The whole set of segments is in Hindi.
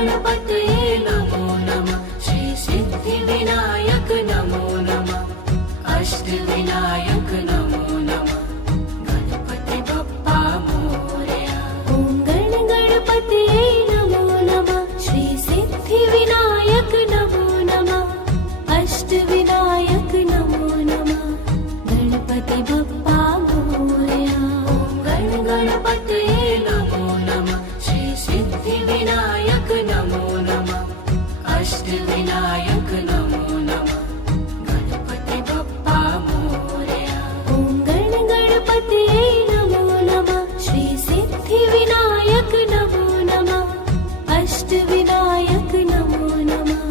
गणपतये नमो नमः। श्री सिद्धिविनायक नमो नमः। अष्टविनायक नमो नमः। गणपति बप्पा मोरया। ॐ गणपतये नमो नमः। श्री सिद्धिविनायक नमो नमः। अष्टविनायक नमो नमः। गणपति बप्पा मोरया। ॐ गणपतये नमो नमः। श्री सिद्धिविनायक नमो नमः। अष्टविनायक नमो नमः। गणपति बप्पा मोरया। ॐ गणपतये नमो नमः। श्री सिद्धिविनायक नमो नमः। अष्टविनायक नमो नमः।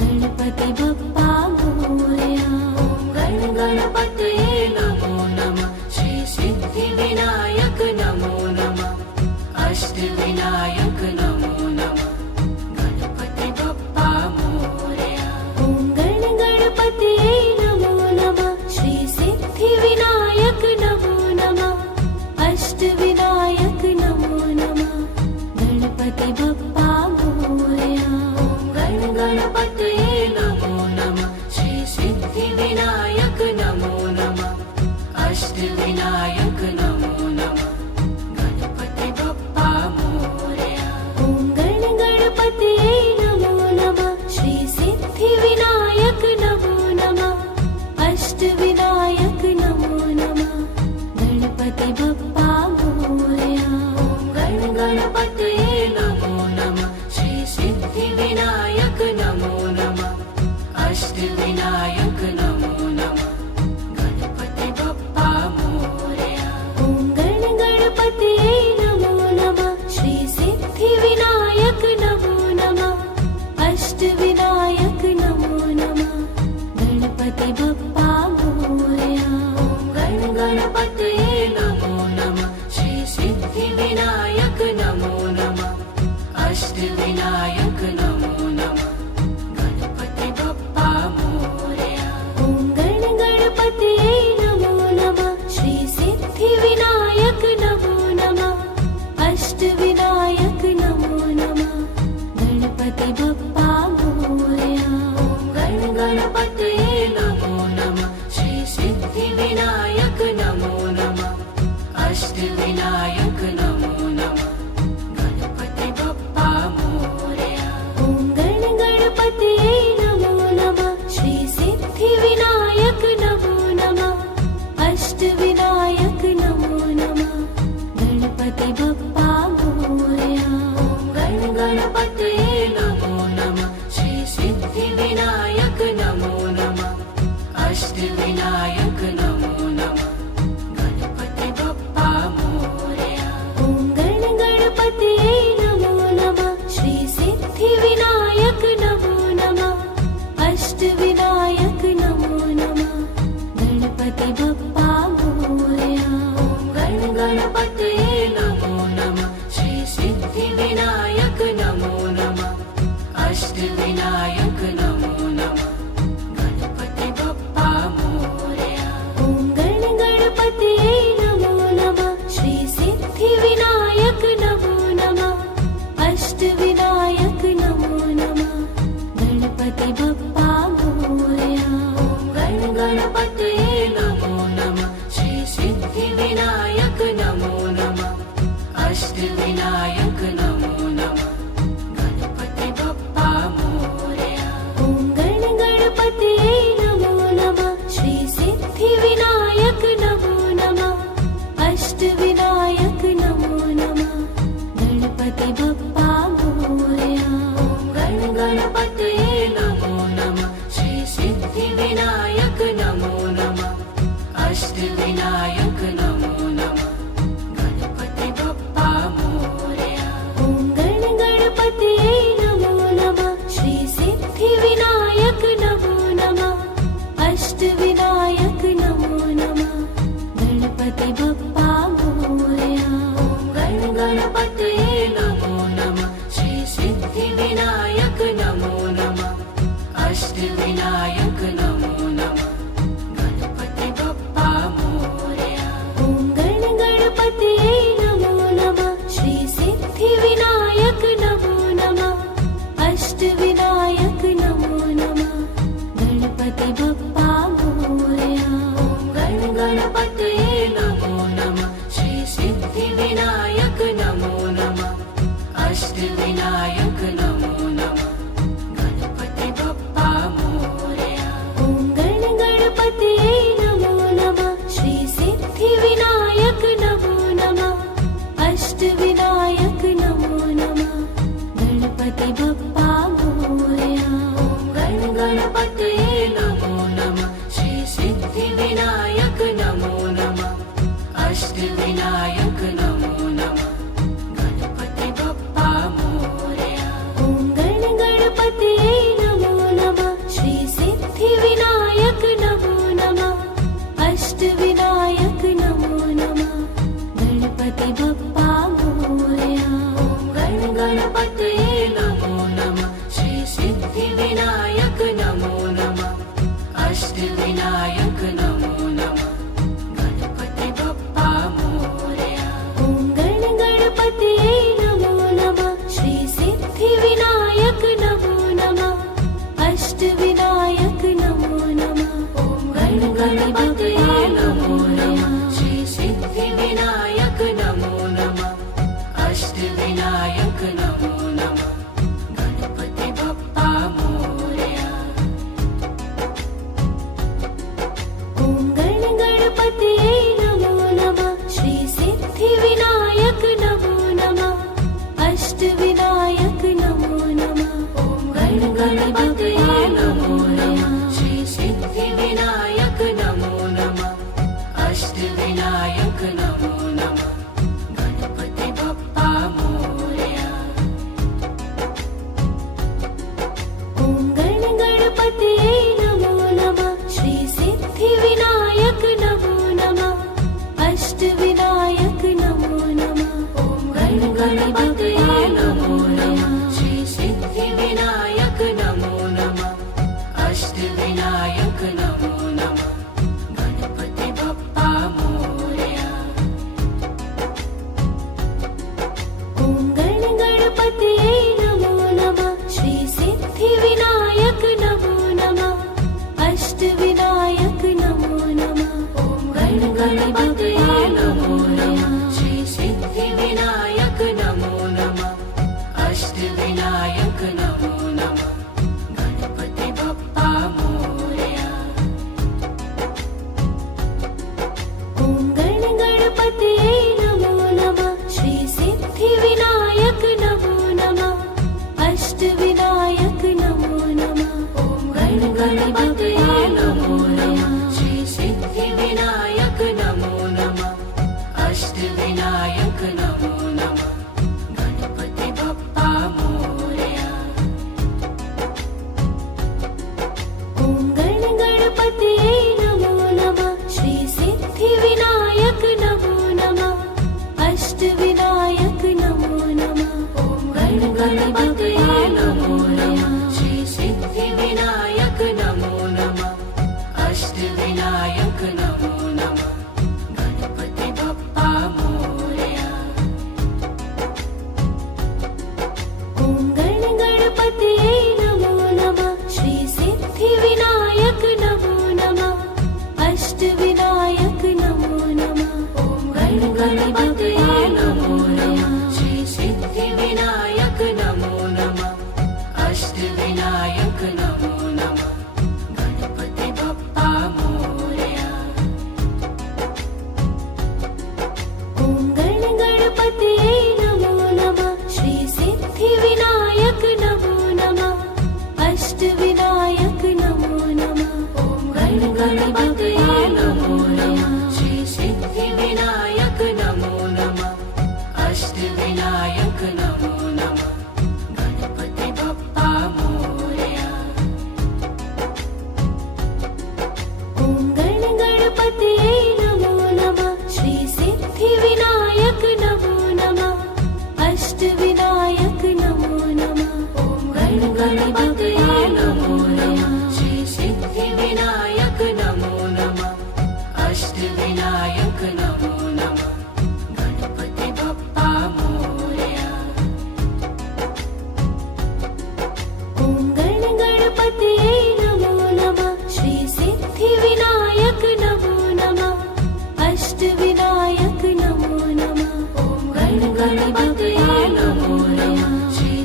गणपति बप्पा मोरया। ॐ गणपतये नमो नमः। श्री सिद्धिविनायक नमो नमः। अष्टविनायक नमो नमः। गणपति बप्पा मोरया। ॐ गणपतये नमो नमः। श्री सिद्धिविनायक नमो नमः। अष्टविनायक नमो नमः। गणपति बप्पा मोरया। ॐ गणपतये नमो नमः। श्री सिद्धिविनायक नमो नमः। अष्टविनायक नमो नमः। गणपति बप्पा मोरया। ॐ गणपतये नमो नमः। श्री सिद्धिविनायक नमो नमः। अष्टविनायक नमो नमः। गणपति बप्पा मोरया। ॐ गणपतये नमो नमः। श्री सिद्धिविनायक नमो नमः। अष्टविनायक नमो नमः। गणपति बप्पा मोरया। ॐ गणपतये नमो नमः। श्री सिद्धिविनायक नमो नमः। अष्टविनायक नमो नमः। गणपति बप्पा मोरया। ॐ गणपतये नमो नमः। श्री सिद्धिविनायक नमो नमः। अष्टविनायक नमो नमः। गणपति बप्पा मोरया। ॐ गणपतये नमो नमः। श्री सिद्धिविनायक नमो नमः। अष्टविनायक नमो नमः। गणपति बप्पा मोरया। ॐ गणपतये नमो नमः। श्री सिद्धिविनायक नमो नमः। अष्टविनायक नमो नमः। गणपति बप्पा मोरया। ॐ गणपतये नमो नमः। श्री सिद्धिविनायक नमो नमः। अष्टविनायक नमो नमः। गणपति बप्पा मोरया। ॐ गणपतये नमो नमः। श्री सिद्धिविनायक नमो नमः। अष्टविनायक नमो नमः। गणपति बप्पा मोरया। ॐ गणपतये नमो नमः। श्री सिद्धिविनायक नमो नमः। अष्टविनायक नमो नमः। गणपति बप्पा मोरया। ॐ गणपतये नमो नमः। श्री सिद्धिविनायक नमो नमः। अष्टविनायक नमो नमः। गणपति बप्पा मोरया। ॐ गणपतये नमो नमः। श्री सिद्धिविनायक नमो नमः। अष्टविनायक नमो नमः। गणपति बप्पा मोरया। ॐ गणपतये नमो नमः। श्री सिद्धिविनायक नमो नमः। अष्टविनायक नमो नमः। गणपति बप्पा मोरया। ॐ गणपतये नमो नमः। श्री सिद्धिविनायक नमो नमः। अष्टविनायक नमो नमः। गणपति बप्पा मोरया। ॐ गणपतये नमो नमः। श्री सिद्धिविनायक नमो नमः। अष्टविनायक नमो नमः। गणपति बप्पा मोरया। ॐ गणपतये नमो नमः। श्री सिद्धिविनायक नमो नमः। अष्टविनायक नमो नमः। गणपति बप्पा मोरया। ॐ गणपतये नमो नमः। श्री सिद्धिविनायक नमो अष्टविनायक नमो नमः गणपति बप्पा मोरया ॐ गण गणपतये नमो नमः श्री सिद्धिविनायक नमो नमः अष्टविनायक नमो नमः गणपति बप्पा मोरया ॐ गण गणपतये नमो नमः श्री सिद्धिविनायक नमो नमः अष्टविनायक नमो नमः गणपति बप्पा मोरया ॐ गण गणपतये नमो नमः श्री सिद्धिविनायक नमो नमः अष्टविनायक नमो नमः गणपति बप्पा मोरया ॐ गण गणपतये नमो नमः श्री सिद्धिविनायक नमो नमः अष्टविनायक नमो नमः गणपति बप्पा मोरया ॐ गण गणपतये नमो नमः श्री सिद्धिविनायक नमो नमः अष्टविनायक नमो नमः ॐ गण गणपतये नमो नमः श्री सिद्धिविनायक नमो नमः अष्टविनायक नमो नमः गणपति बप्पा मोरया ॐ गण गणपतये नमो नमः श्री सिद्धिविनायक नमो नमः अष्टविनायक नमो नमः ॐ गण गणपतये नमो नमः श्री सिद्धिविनायक नमो नमः अष्टविनायक नमो नमः गणपति बप्पा मोरया ॐ गण गणपतये नमो नमः श्री सिद्धिविनायक नमो नमः अष्टविनायक नमो नमः ॐ गण गणपतये नमो नमः श्री सिद्धिविनायक नमो नमः अष्टविनायक नमो नमः गणपति बप्पा मोरया ॐ गण गणपतये नमो नमः श्री सिद्धिविनायक नमो नमः अष्टविनायक नमो नमः ॐ गण गणपतये नमो नमः श्री सिद्धिविनायक नमो नमः अष्टविनायक नमो नमः गणपति बप्पा मोरया ॐ गण गणपतये नमो नमः श्री सिद्धिविनायक नमो नमः अष्टविनायक नमो नमः ॐ गण गणपतये नमो नमः श्री सिद्धिविनायक नमो नमः अष्टविनायक नमो नमः गणपति बप्पा मोरया ॐ गण गणपतये नमो नमः श्री सिद्धिविनायक नमो नमः अष्टविनायक नमो नमः ॐ गण गणपतये नमो नमः श्री सिद्धिविनायक नमो नमः अष्टविनायक नमो नमः गणपति बप्पा मोरया ॐ गण गणपतये नमो नमः श्री सिद्धिविनायक नमो नमः अष्टविनायक नमो नमः ॐ गण गणपतये नमो नमः श्री सिद्धिविनायक नमो नमः अष्टविनायक नमो नमः गणपति बप्पा मोरया ॐ गण गणपतये नमो नमः श्री सिद्धिविनायक नमो नमः अष्टविनायक नमो नमः ॐ गण गणपतये नमो नमः श्री सिद्धिविनायक नमो नमः अष्टविनायक नमो नमः गणपति बप्पा मोरया ॐ गण गणपतये नमो नमः श्री सिद्धिविनायक नमो नमः अष्टविनायक नमो नमः ॐ गण गणपतये नमो नमः श्री सिद्धिविनायक नमो नमः अष्टविनायक नमो नमः गणपति बप्पा मोरया ॐ गण गणपतये नमो नमः श्री सिद्धिविनायक नमो नमः अष्टविनायक नमो नमः ॐ गण गणपतये नमो नमः श्री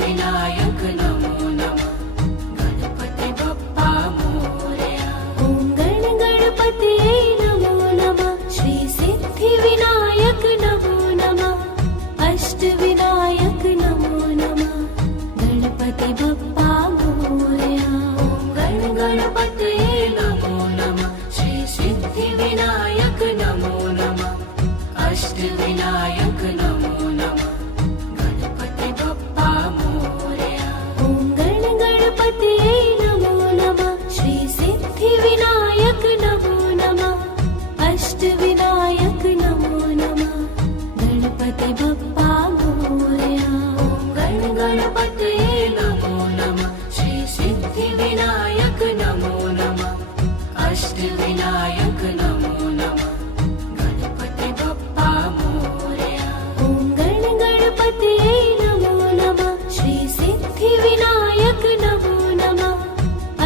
अष्टविनायक नमो नमः गणपति बप्पा मोरया ॐ गण गणपतये नमो नमः श्री सिद्धिविनायक नमो नमः अष्टविनायक नमो नमः गणपति बप्पा मोरया ॐ गण गणपतये नमो नमः श्री सिद्धिविनायक नमो नमः अष्टविनायक नमो नमः गणपति बप्पा मोरया ॐ गण गणपतये नमो नमः श्री सिद्धिविनायक नमो नमः अष्टविनायक नमो नमः गणपति बप्पा मोरया ॐ गण गणपतये नमो नमः श्री सिद्धिविनायक नमो नमः अष्टविनायक नमो नमः गणपति बप्पा मोरया ॐ गण गणपतये नमो नमः श्री सिद्धिविनायक नमो नमः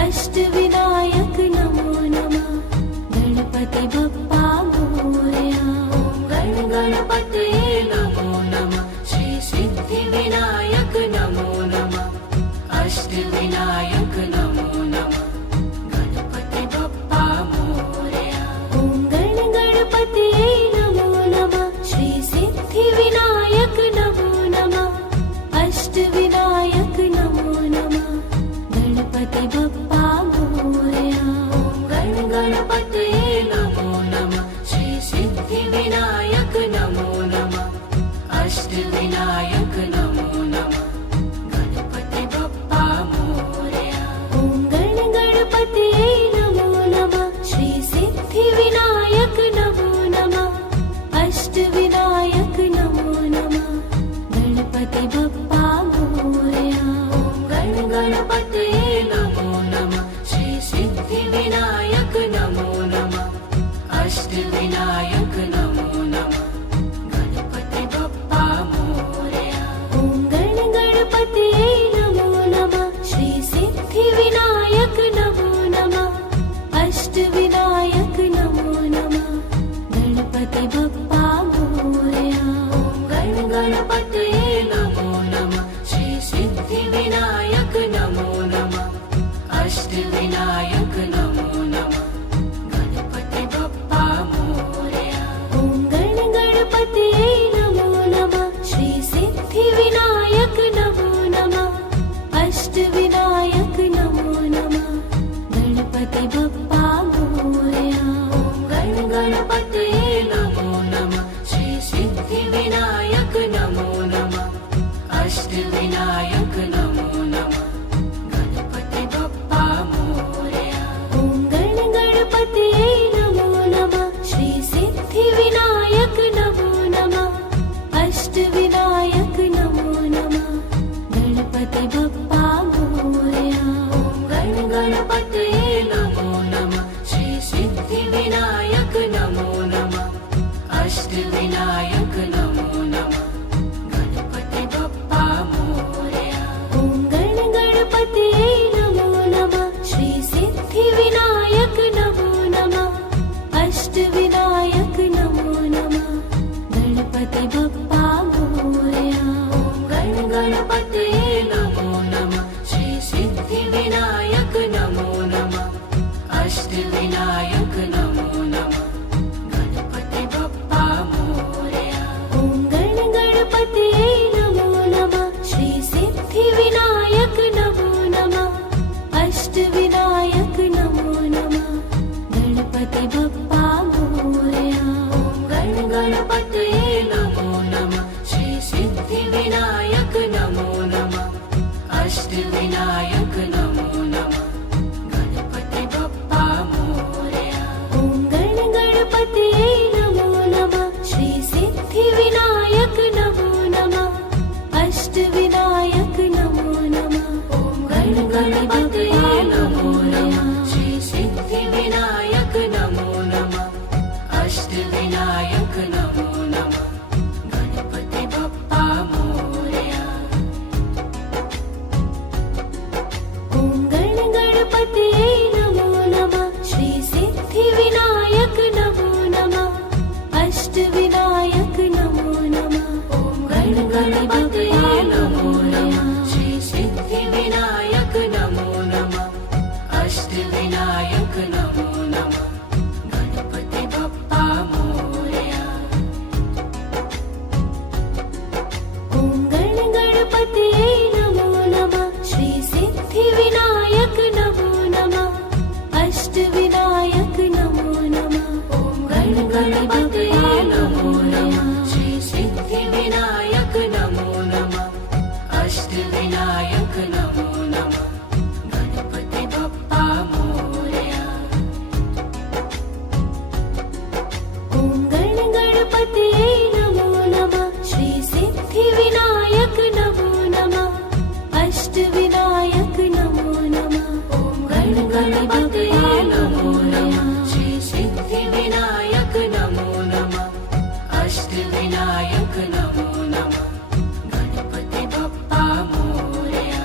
अष्टविनायक नमो नमः गणपति बप्पा मोरया ॐ गण गणपतये नमो नमः श्री सिद्धिविनायक नमो नमः अष्टविनायक नमो नमः गणपति बप्पा मोरया ॐ गण गणपतये नमो नमः श्री सिद्धिविनायक नमो नमः अष्टविनायक नमो नमः गणपति बप्पा मोरया ॐ गण गणपतये नमो नमः श्री सिद्धिविनायक नमो नमः अष्टविनायक नमो नमः गणपति बप्पा मोरया ॐ गण गणपतये नमो नमः श्री सिद्धिविनायक नमो नमः अष्टविनायक नमो नमः गणपति बप्पा मोरया ॐ गण गणपतये नमो नमः श्री सिद्धिविनायक नमो नमः अष्टविनायक नमो नमः गणपति बप्पा मोरया ॐ गण गणपतये नमो नमः श्री सिद्धिविनायक नमो नमः अष्टविनायक नमो नमः गणपति बप्पा मोरया ॐ गण गणपतये नमो नमः श्री सिद्धिविनायक नमो नमः अष्टविनायक नमो नमः गणपति बप्पा मोरया ॐ गण गणपतये नमो नमः श्री सिद्धिविनायक नमो नमः अष्टविनायक नमो नमः गणपति बप्पा मोरया ॐ गण गणपतये नमो नमः श्री सिद्धिविनायक नमो नमः अष्टविनायक नमो नमः गणपति बप्पा मोरया ॐ गण गणपतये नमो नमः श्री सिद्धिविनायक नमो नमः अष्टविनायक नमो नमः गणपति बप्पा मोरया ॐ गण गणपतये नमो नमः श्री सिद्धिविनायक नमो नमः अष्टविनायक नमो नमः गणपति बप्पा मोरया ॐ गण गणपतये नमो नमः श्री सिद्धिविनायक नमो नमः अष्टविनायक नमो नमः गणपति बप्पा मोरया ॐ गण गणपतये नमो नमः श्री सिद्धिविनायक नमो नमः अष्टविनायक नमो नमः गणपति बप्पा मोरया ॐ गण गणपतये नमो नमः श्री सिद्धिविनायक नमो नमः अष्टविनायक नमो नमः गणपति बप्पा मोरया ॐ गण गणपतये नमो नमः श्री सिद्धिविनायक नमो नमः अष्टविनायक नमो नमः गणपति बप्पा मोरया ॐ गण गणपतये नमो नमः श्री सिद्धिविनायक नमो नमः अष्टविनायक नमो नमः ॐ गण गणपतये नमो नमः श्री सिद्धिविनायक नमो नमः अष्टविनायक नमो नमः गणपति बप्पा मोरया अष्टविनायक नमो नमः गणपति बप्पा मोरया। ॐ गणपतये नमो नमः श्री सिद्धिविनायक नमो नमः अष्टविनायक नमो नमः। ॐ गणपतये नमो नमः श्री सिद्धिविनायक नमो नमः अष्टविनायक नमो नमः गणपति बप्पा मोरया।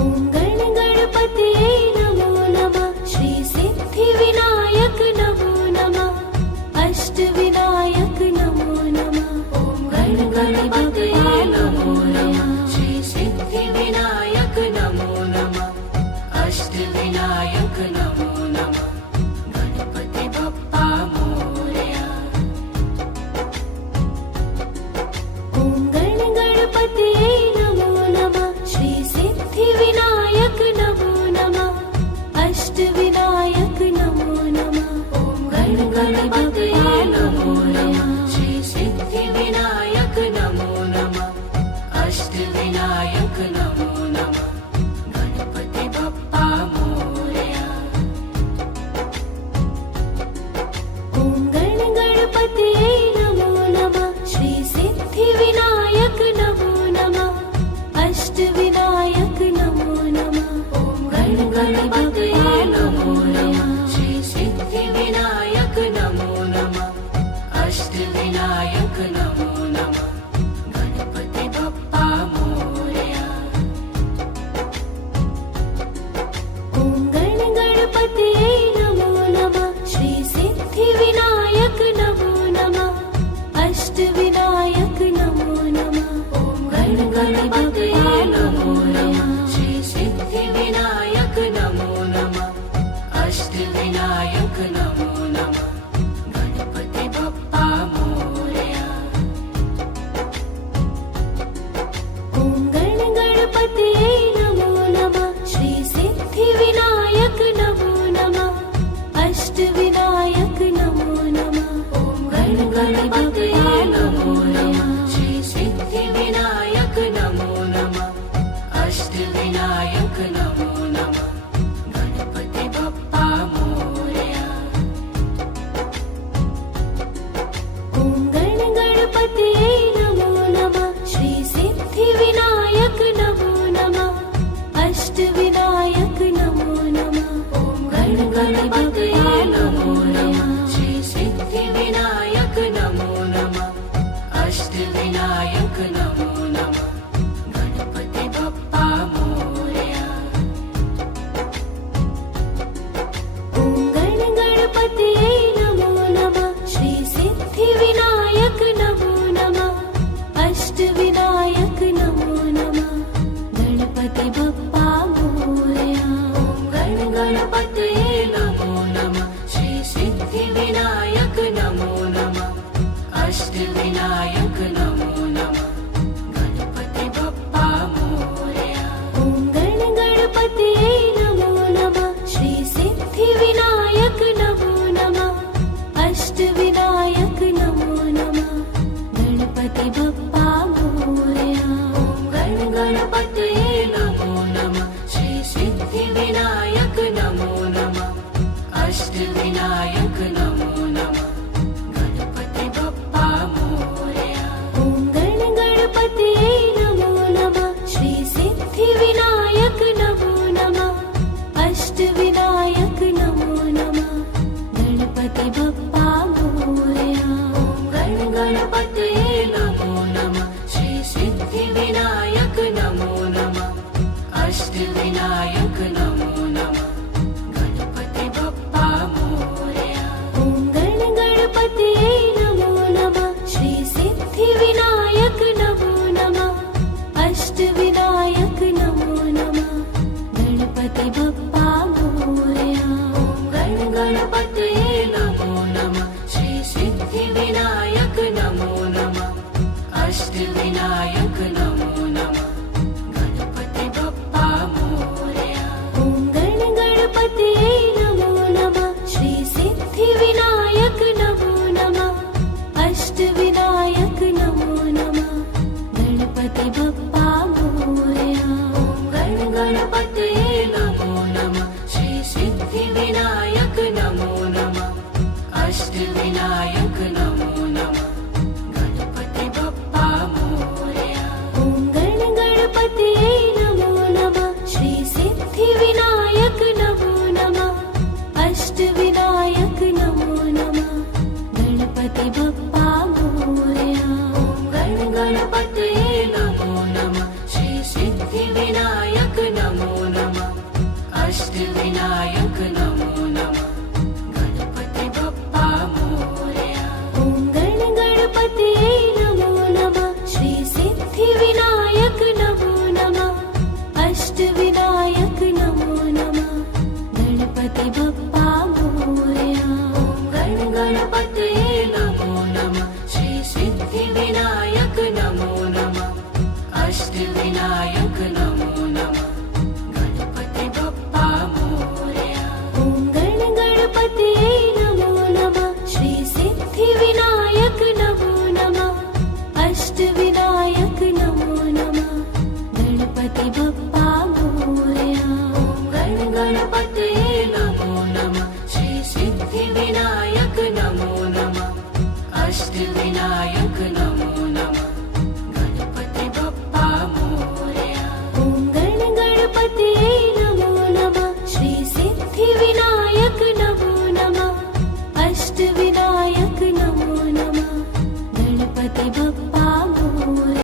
ॐ गणपतये नमो नमः श्री सिद्धिविनायक नमो नमः अष्टविनायक नमो नमः। ॐ गणपतये नमो नमः श्री सिद्धिविनायक नमो नमः अष्टविनायक नमो नमः गणपति बप्पा मोरया। ॐ गणपतये नमो नमः श्री सिद्धिविनायक नमो नमः अष्टविनायक नमो नमः। ॐ गणपतये नमो नमः श्री सिद्धिविनायक नमो नमः अष्टविनायक नमो नमः गणपति बप्पा मोरया। ॐ गणपतये नमो नमः श्री सिद्धिविनायक नमो नमः अष्टविनायक नमो नमः। ॐ गणपतये नमो नमः श्री सिद्धिविनायक नमो नमः अष्टविनायक नमो नमः गणपति बप्पा मोरया। ॐ गणपतये नमो नमः श्री सिद्धिविनायक नमो नमः अष्टविनायक नमो नमः। ॐ गणपतये नमो नमः श्री सिद्धिविनायक नमो नमः अष्टविनायक नमो नमः गणपति बप्पा मोरया। ॐ गणपतये नमो नमः श्री सिद्धिविनायक नमो नमः अष्टविनायक नमो नमः। ॐ गणपतये नमो नमः श्री सिद्धिविनायक नमो नमः अष्टविनायक नमो नमः गणपति बप्पा मोरया। ॐ गणपतये नमो नमः श्री सिद्धिविनायक नमो नमः अष्टविनायक नमो नमः। ॐ गणपतये नमो नमः श्री सिद्धिविनायक नमो नमः अष्टविनायक नमो नमः गणपति बप्पा मोरया। ॐ गणपतये नमो नमः श्री सिद्धिविनायक नमो नमः अष्टविनायक नमो नमः गणपति बप्पा मोरया। ॐ गणपतये नमो नमः श्री सिद्धिविनायक नमो नमः अष्टविनायक नमो नमः गणपति बप्पा मोरया। ॐ गणपतये नमो नमः श्री सिद्धिविनायक नमो नमः अष्टविनायक नमो नमः गणपति बप्पा मोरया। ॐ गणपतये नमो नमः श्री सिद्धिविनायक नमो नमः अष्टविनायक नमो नमः गणपति बप्पा मोरया। ॐ गणपतये नमो नमः श्री सिद्धिविनायक नमो नमः अष्टविनायक नमो नमः गणपति बप्पा मोरया। ॐ गणपतये नमो नमः श्री सिद्धिविनायक नमो नमः अष्टविनायक नमो नमः गणपति बप्पा मोरया। ॐ गणपतये नमो नमः श्री सिद्धिविनायक नमो नमः अष्टविनायक नमो नमः गणपति बप्पा मोरया। ॐ गणपतये नमो नमः श्री सिद्धिविनायक नमो नमः अष्टविनायक नमो नमः गणपति बप्पा मोरया। ॐ गणपतये नमो नमः श्री सिद्धिविनायक नमो नमः अष्टविनायक नमो नमः गणपति बप्पा मोरया ॐ गण गणपतये नमो नमः श्री सिद्धिविनायक नमो नमः अष्टविनायक नमो नमः गणपति बप्पा मोरया ॐ गण गणपतये नमो नमः श्री सिद्धिविनायक नमो नमः अष्टविनायक नमो नमः गणपति बप्पा मोरया ॐ गण गणपतये नमो नमः श्री सिद्धिविनायक नमो नमः अष्टविनायक नमो नमः गणपति बप्पा मोरया ॐ गण गणपतये नमो नमः श्री सिद्धिविनायक नमो नमः अष्टविनायक नमो नमः गणपति बप्पा मोरया ॐ गण गणपतये नमो नमः श्री सिद्धिविनायक नमो नमः अष्टविनायक